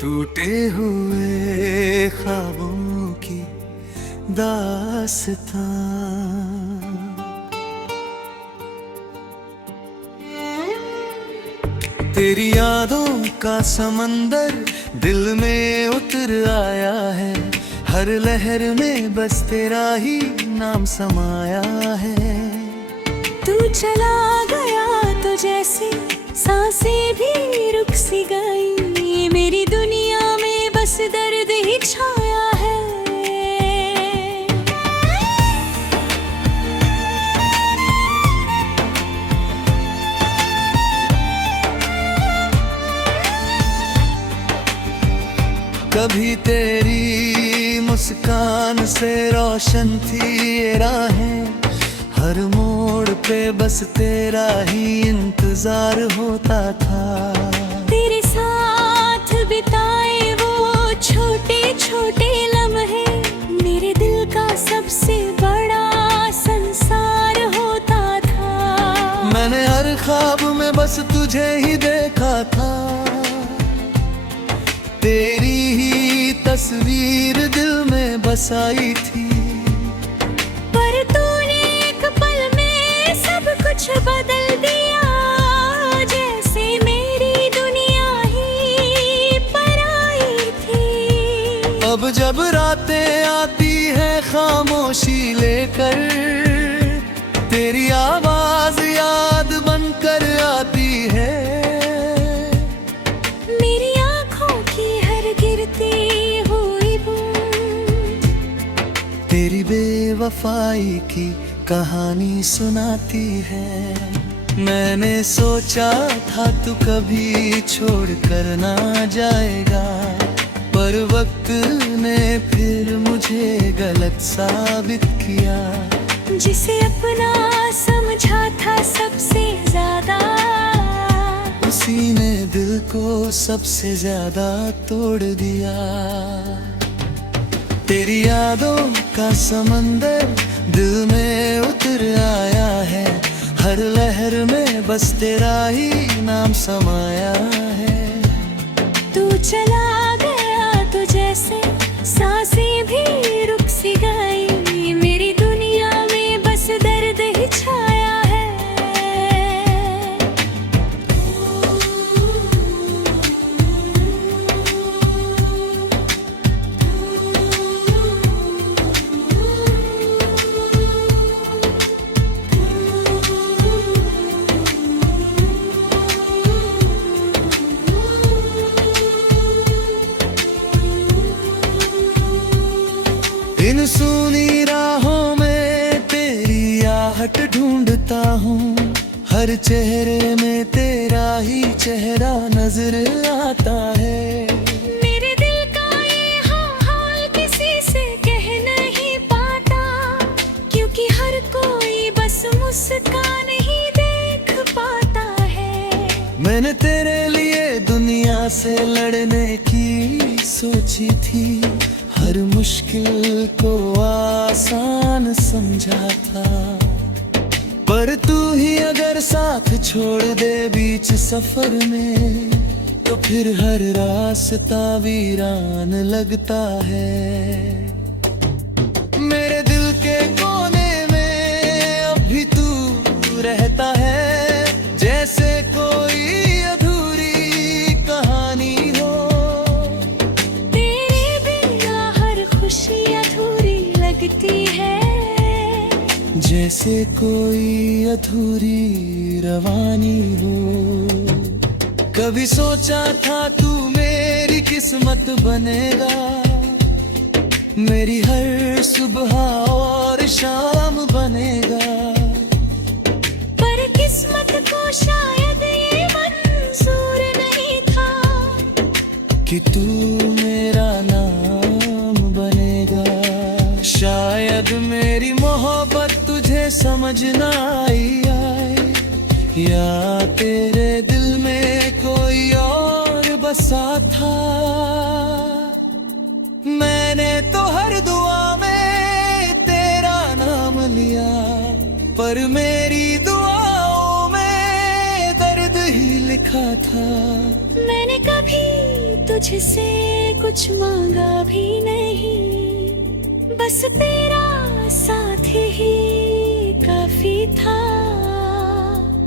टूटे हुए ख्वाबों की दास्तां। तेरी यादों का समंदर दिल में उतर आया है, हर लहर में बस तेरा ही नाम समाया है। तू चला गया तो जैसे सांसें भी रुक सी गई, मेरी दुनिया में बस दर्द ही छाया है। कभी तेरी मुस्कान से रोशन थी ये राहें, हर मोड़ पे बस तेरा ही इंतजार होता था। तेरे साथ बिताए वो छोटे छोटे लम्हे, मेरे दिल का सबसे बड़ा संसार होता था। मैंने हर ख्वाब में बस तुझे ही देखा था, तेरी ही तस्वीर दिल में बसाई थी। पर तूने एक पल में सब कुछ बदल दिया, जैसे मेरी दुनिया ही पराई थी। अब जब रातें आती है खामोशी लेकर, तेरी आवाज याद बनकर आती है। मेरी आँखों की हर गिरती हुई बूंद तेरी बेवफाई की कहानी सुनाती है। मैंने सोचा था तू कभी छोड़ कर ना जाएगा, पर वक्त ने फिर मुझे गलत साबित किया। जिसे अपना समझा था सबसे ज्यादा, उसी ने दिल को सबसे ज्यादा तोड़ दिया। तेरी यादों का समंदर दिल में उतर आया है, हर लहर में बस तेरा ही नाम समाया है। तू चला गया तो जैसे सांसें भी रुक सी गई, मेरी दुनिया में बस दर्द ही छाया है। इन सूनी राहों में तेरी आहट ढूंढता हूँ, हर चेहरे में तेरा ही चेहरा नजर आता है। मेरे दिल का ये हाल किसी से कह नहीं पाता, क्योंकि हर कोई बस मुस्कान ही देख पाता है। मैंने तेरे लिए दुनिया से लड़ने की सोची थी, हर मुश्किल को आसान समझा था। पर तू ही अगर साथ छोड़ दे बीच सफर में, तो फिर हर रास्ता वीरान लगता है। मेरे दिल के कोने में अब भी तू रहता है, जैसे कोई अधूरी कहानी हो। तेरे बिना हर खुशी अधूरी लगती है, जैसे कोई अधूरी रवानी हो। कभी सोचा था तू मेरी किस्मत बनेगा, मेरी हर सुबह और शाम बनेगा। पर किस्मत को शायद ये मंजूर नहीं था कि तू मेरा नाम बनेगा। शायद मेरी मोहब्बत तुझे समझ ना आए, या तेरे दिल में कोई और बसा था। मैंने तो हर दुआ में तेरा नाम लिया, पर मेरी दुआओं में दर्द ही लिखा था। था। मैंने कभी तुझसे कुछ मांगा भी नहीं, बस तेरा साथ ही काफी था।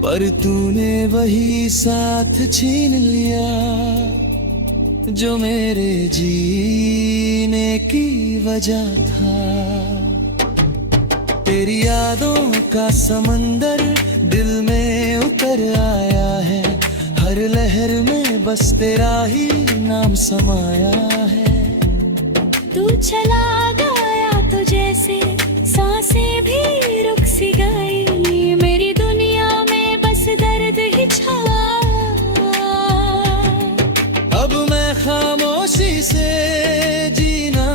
पर तूने वही साथ छीन लिया जो मेरे जीने की वजह था। तेरी यादों का समंदर दिल में उतर आया है, हर लहर में बस तेरा ही नाम समाया है। तू चला गया तो जैसे सांसें भी रुक सी गई, मेरी दुनिया में बस दर्द ही छाया। अब मैं खामोशी से जीना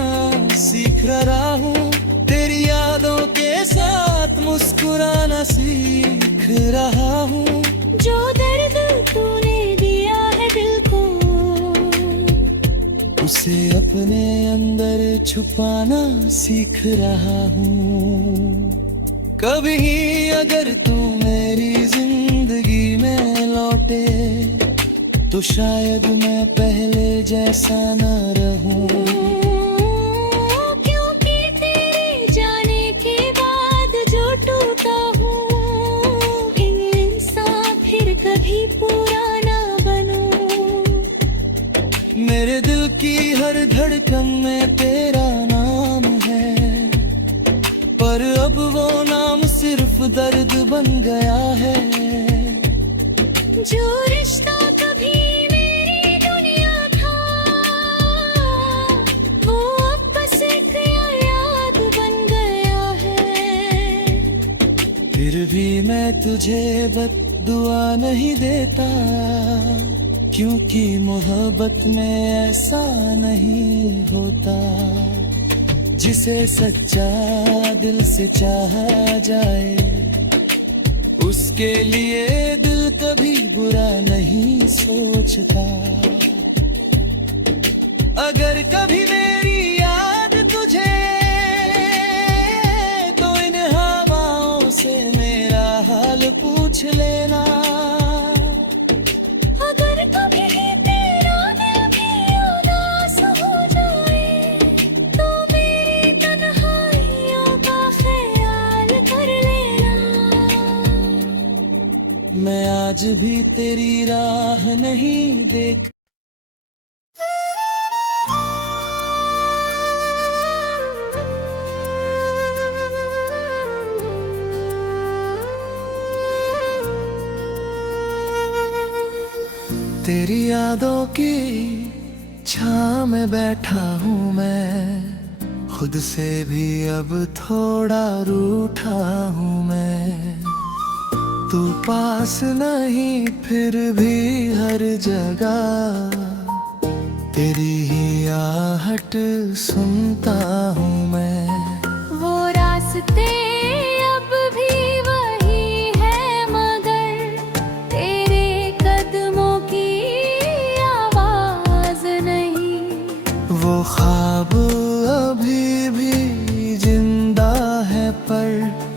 सीख रहा हूँ, तेरी यादों के साथ मुस्कुराना सीख रहा हूँ। जो दर्द तूने दिया है दिल को, उसे अपने अंदर छुपाना सीख रहा हूँ। कभी अगर तू मेरी जिंदगी में लौटे तो शायद मैं पहले जैसा न रहूं। क्योंकि तेरे जाने के बाद जो टूटा हूँ, इंसान फिर कभी पूरा ना बनूं। मेरे दिल की हर धड़कन में तेरा नाम है, पर अब वो नाम सिर्फ दर्द बन गया है। जो रिश्ता कभी मेरी दुनिया था, वो अब बस एक याद बन गया है। फिर भी मैं तुझे बद्दुआ नहीं देता, क्योंकि मोहब्बत में ऐसा नहीं होता। जिसे सच्चा दिल से चाहा जाए, उसके लिए दिल कभी बुरा नहीं सोचता। अगर कभी मेरी याद तुझे तो इन हवाओं से मेरा हाल पूछ लेना। अगर कभी तेरा दिल भी उदास हो जाए, तो मेरी तन्हाइयों का ख्याल कर लेना। मैं आज भी तेरी राह नहीं देख। तेरी यादों की छां में बैठा हूँ मैं, खुद से भी अब थोड़ा रूठा हूँ मैं। तू पास नहीं फिर भी हर जगह तेरी ही आहट सुनता हूँ मैं। वो रास्ते अब भी वही है, मगर तेरे कदमों की आवाज नहीं। वो ख्वाब अभी भी जिंदा है, पर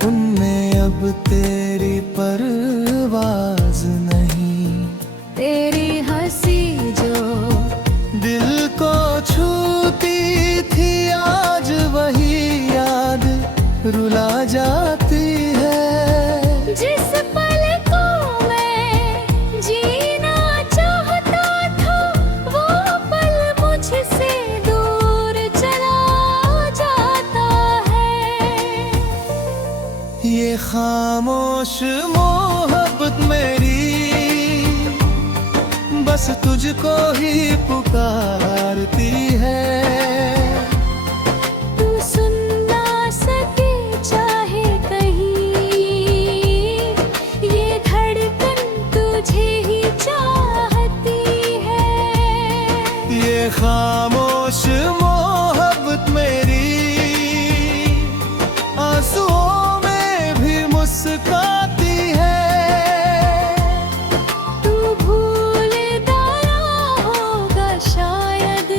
उनमें अब तेरी परवाज नहीं। तेरी हंसी जो दिल को छूती थी, आज वही याद रुला जाती है। जिस पल को मैं जीना चाहता था, वो पल मुझसे दूर चला जाता है। ये खामोश मोहब्बत मेरी बस तुझको ही पुकारती है। तू सुन ना सके चाहे कहीं, ये धड़कन तुझे ही चाहती है। ये खामोश मोहब्बत मेरी आंसुओं में भी मुस्काती है। तू भूलता ना होगा शायद,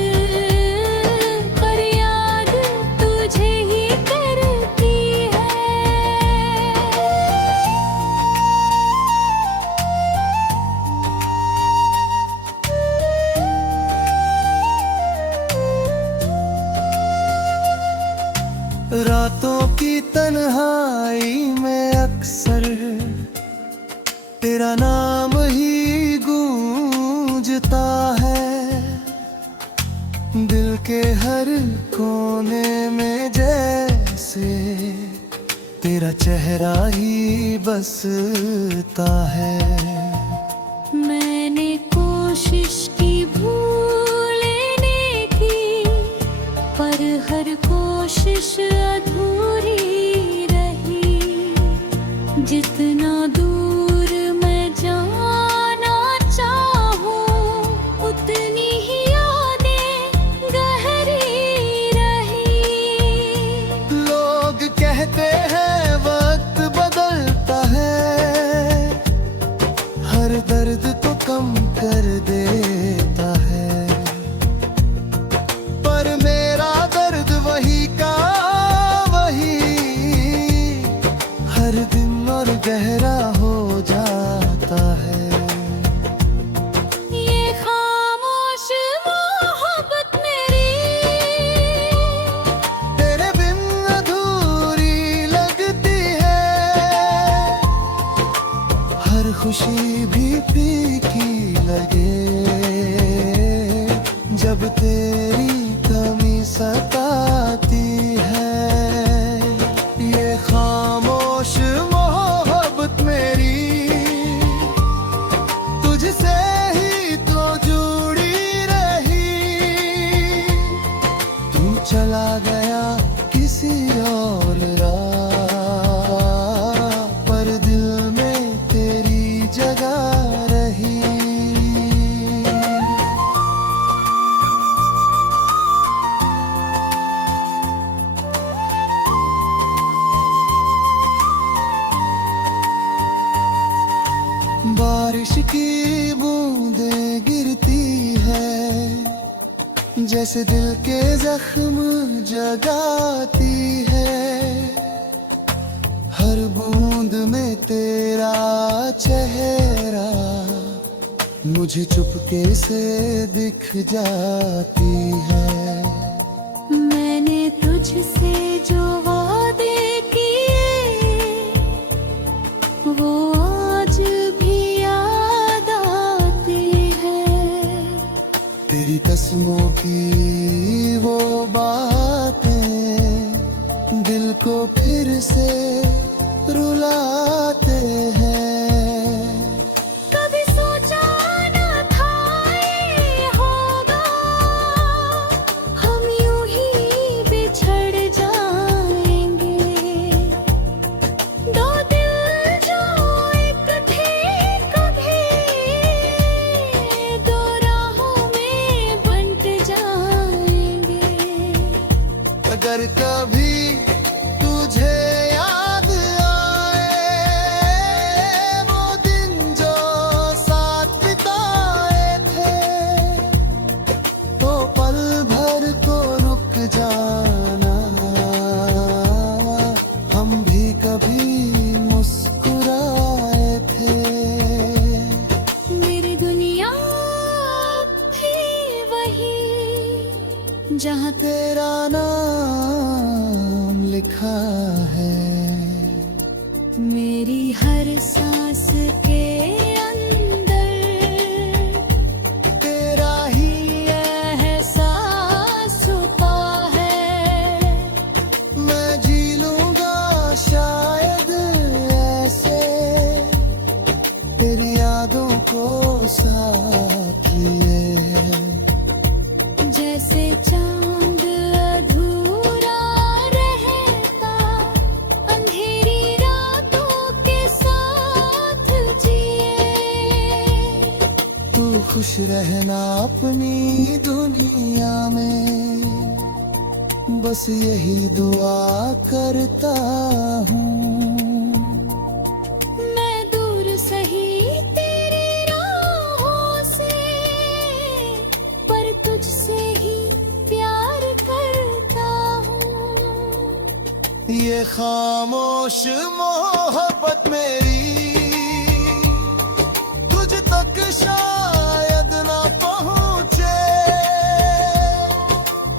पर याद तुझे ही करती है। आता है, दिल के हर कोने में जैसे तेरा चेहरा ही बसता है। मैंने कोशिश की भूलने की, पर हर कोशिश अधूरी रही। जितना दूर मैं जाना चाहूं, उतनी ही यादें गहरी रही। लोग कहते हैं वक्त बदलता है, हर दर्द को कम कर देता है, पर मेरा दर्द वही का वही हर दिन और गहरा हो जाता है। ये खामोश मोहब्बत मेरी, तेरे बिन अधूरी लगती है, हर खुशी भी फीकी लगे जब तेरी कमी सताती है। ये खामोश मोहब्बत मेरी तुझसे ही तो जुड़ी रही। तू चला गया किसी और राह, पर दिल में तेरी जगह रही। बारिश की बूंदें गिरती है, जैसे दिल के जख्म जगाती है। हर बूंद में तेरा चेहरा मुझे चुपके से दिख जाती है। मैंने तुझसे जो वादे किए, वो आज भी याद आती है। तेरी कसमों की वो बातें दिल को फिर से रुलाते हैं। कभी सोचा न था ये होगा, हम यूं ही बिछड़ जाएंगे। दो दिल जो एक थे कभी, दो राहों में बंट जाएंगे। अगर कभी तुझे याद आए वो दिन जो साथ बिताए थे, तो पल भर को रुक जाना, हम भी कभी मुस्कुराए थे। मेरी दुनिया भी वही, जहाँ तेरा नाम लिखा है। मेरी हर सांस के अंदर तेरा ही एहसास छुपा है। मैं जी लूंगा शायद ऐसे, तेरी यादों को साथ लिए। जैसे चांद अधूरा रहता, अंधेरी रातों के साथ जिए। तू खुश रहना अपनी दुनिया में, बस यही दुआ करता हूँ। मैं दूर सही तेरी राहों से, पर तुझसे ही प्यार करता हूँ। ये खामोश मोहब्बत मेरी तुझ तक शायद ना पहुँचे,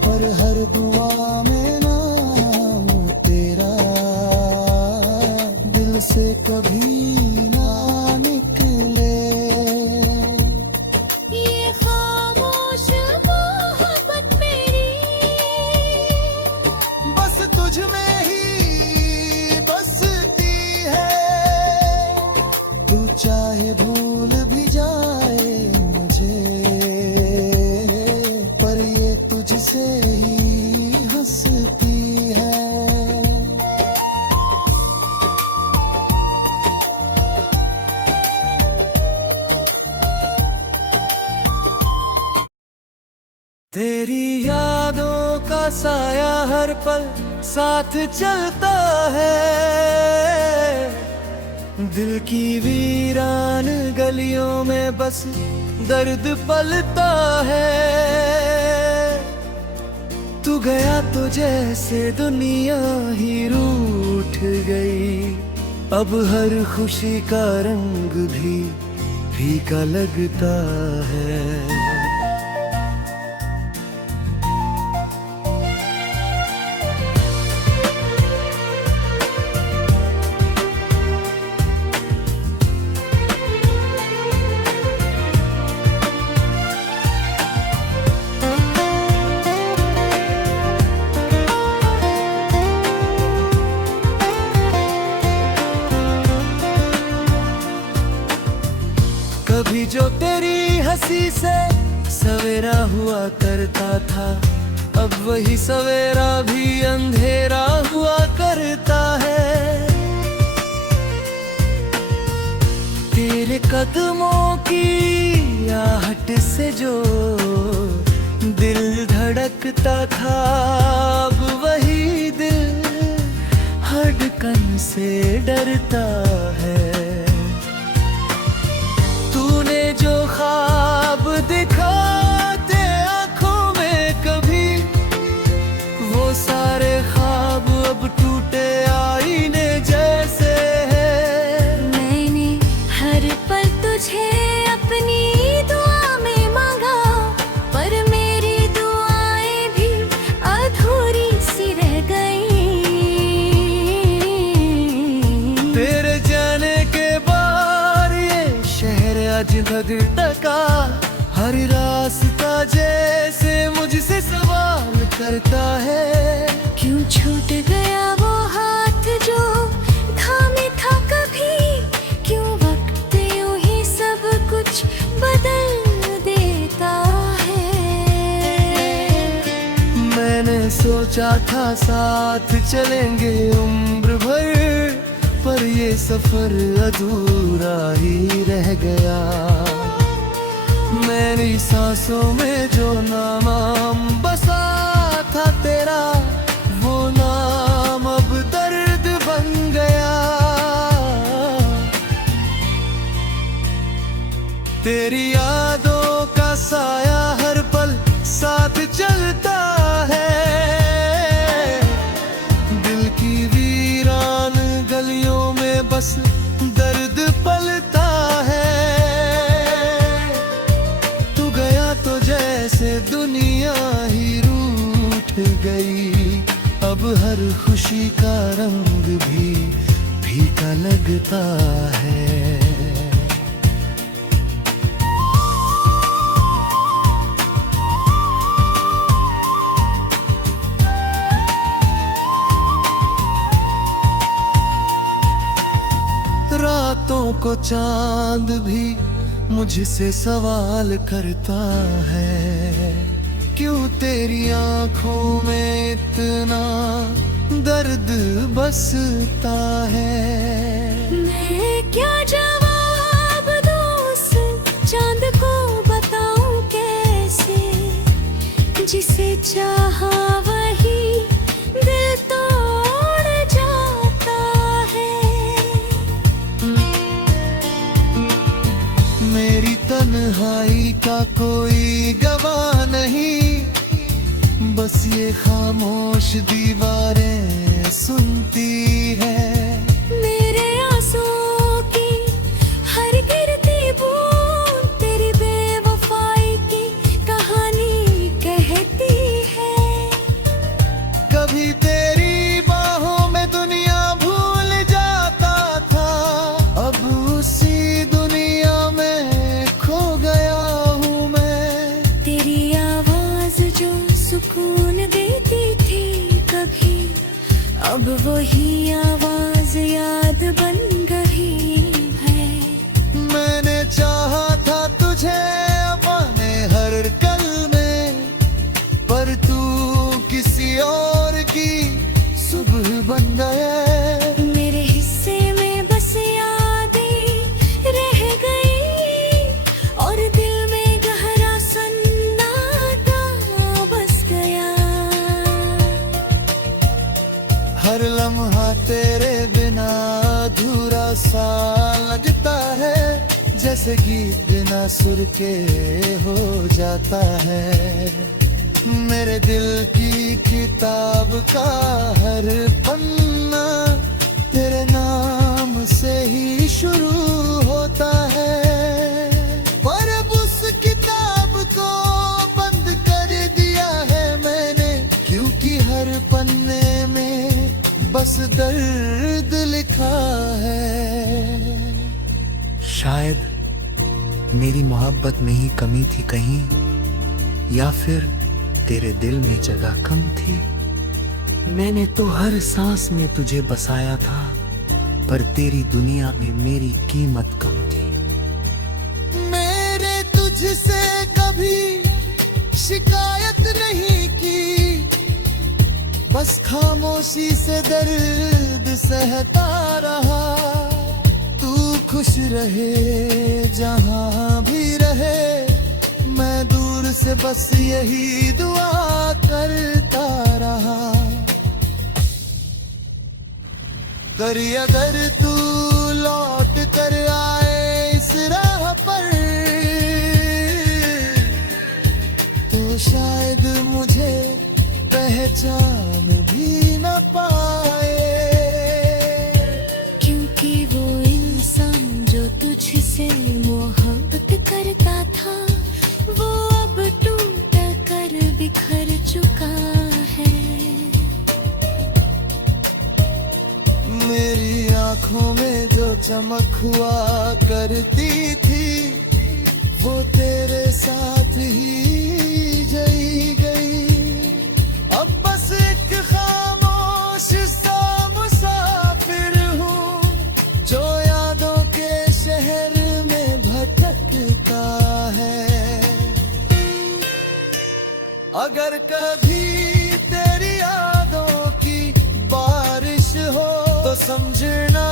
पर हर दुआ में नाम तेरा दिल से कभी ना निकले। ये तेरी यादों का साया हर पल साथ चलता है, दिल की वीरान गलियों में बस दर्द पलता है। तू गया तो जैसे दुनिया ही रूठ गई, अब हर खुशी का रंग भी फीका लगता है। कभी जो तेरी हंसी से सवेरा हुआ करता था, अब वही सवेरा भी अंधेरा हुआ करता है। तेरे कदमों की आहट से जो दिल धड़कता था, अब वही दिल धड़कन से डरता है। तूने जो ख्वाब दिखाते आँखों में कभी, वो सारे ख्वाब अब टूटे आईने जैसे हैं। मैंने हर पल तुझे अपनी दुआ में मांगा, पर मेरी दुआएं भी अधूरी सी रह गई। तेरे जाने के बाद ये शहर आज भटका, हर रास्ता जैसे मुझसे सवाल करता है। क्यों छूट गया वो हाथ जो थामे था कभी, क्यों वक्त यूं ही सब कुछ बदल देता है। मैंने सोचा था साथ चलेंगे उम्र भर, पर ये सफर अधूरा ही रह गया। मेरी सांसों में जो नाम बसा था तेरा, वो नाम अब दर्द बन गया। तेरी यादों का साया हर पल साथ चलता है, दिल की वीरान गलियों में बस दर्द पलता है। तू गया तो जैसे दुनिया ही रूठ गई, अब हर खुशी का रंग भी फीका लगता है। रातों को चांद भी मुझसे सवाल करता है, क्यों तेरी आंखों में इतना दर्द बसता है। मैं क्या जवाब दूं उस चांद को, बताऊं कैसे, जिसे चाहा वही दिल तोड़ जाता है। मेरी तन्हाई का कोई गवाह नहीं, बस ये खामोश दीवारें सुनती है। मेरे आंसुओं की हर गिरती बूंद तेरी बेवफाई की कहानी कहती है। कभी तेरी बाहों में दुनिया भूल जाता था, अब उसी दुनिया में खो गया हूँ मैं। तेरी आवाज जो सुकून देती थी कभी, अब वही आवाज याद बन गई है। मैंने चाहा था तुझे अपने हर कल में, पर तू किसी और की सुबह बन गए। मेरे हिस्से में बस यादें रह गई, और दिल में गहरा सन्नाटा तेरे बिना अधूरा सा लगता है, जैसे गीत बिना सुर के हो जाता है। मेरे दिल की किताब का हर पन्ना तेरे नाम से ही शुरू होता है। पर अब उस किताब को बंद कर दिया है मैंने, क्योंकि हर पन्ने में बस दर्द लिखा है। शायद मेरी मोहब्बत में ही कमी थी कहीं, या फिर तेरे दिल में जगह कम थी। मैंने तो हर सांस में तुझे बसाया था, पर तेरी दुनिया में मेरी कीमत कम थी। मेरे तुझसे कभी शिकायत नहीं की, बस खामोशी से दर्द सहता रहा। तू खुश रहे जहां भी रहे, मैं दूर से बस यही दुआ करता रहा। करी अगर तू लौट कर आए इस राह पर, तो शायद मुझे पहचान भी न पाए। क्योंकि वो इंसान जो तुझसे मोहब्बत करता था, वो अब टूट कर बिखर चुका है। मेरी आंखों में जो चमक हुआ करती थी, वो तेरे साथ ही जई गई। अब बस एक खामोश सा मुसाफिर हूँ, जो यादों के शहर में भटकता है। अगर कभी तेरी यादों की बारिश हो, तो समझना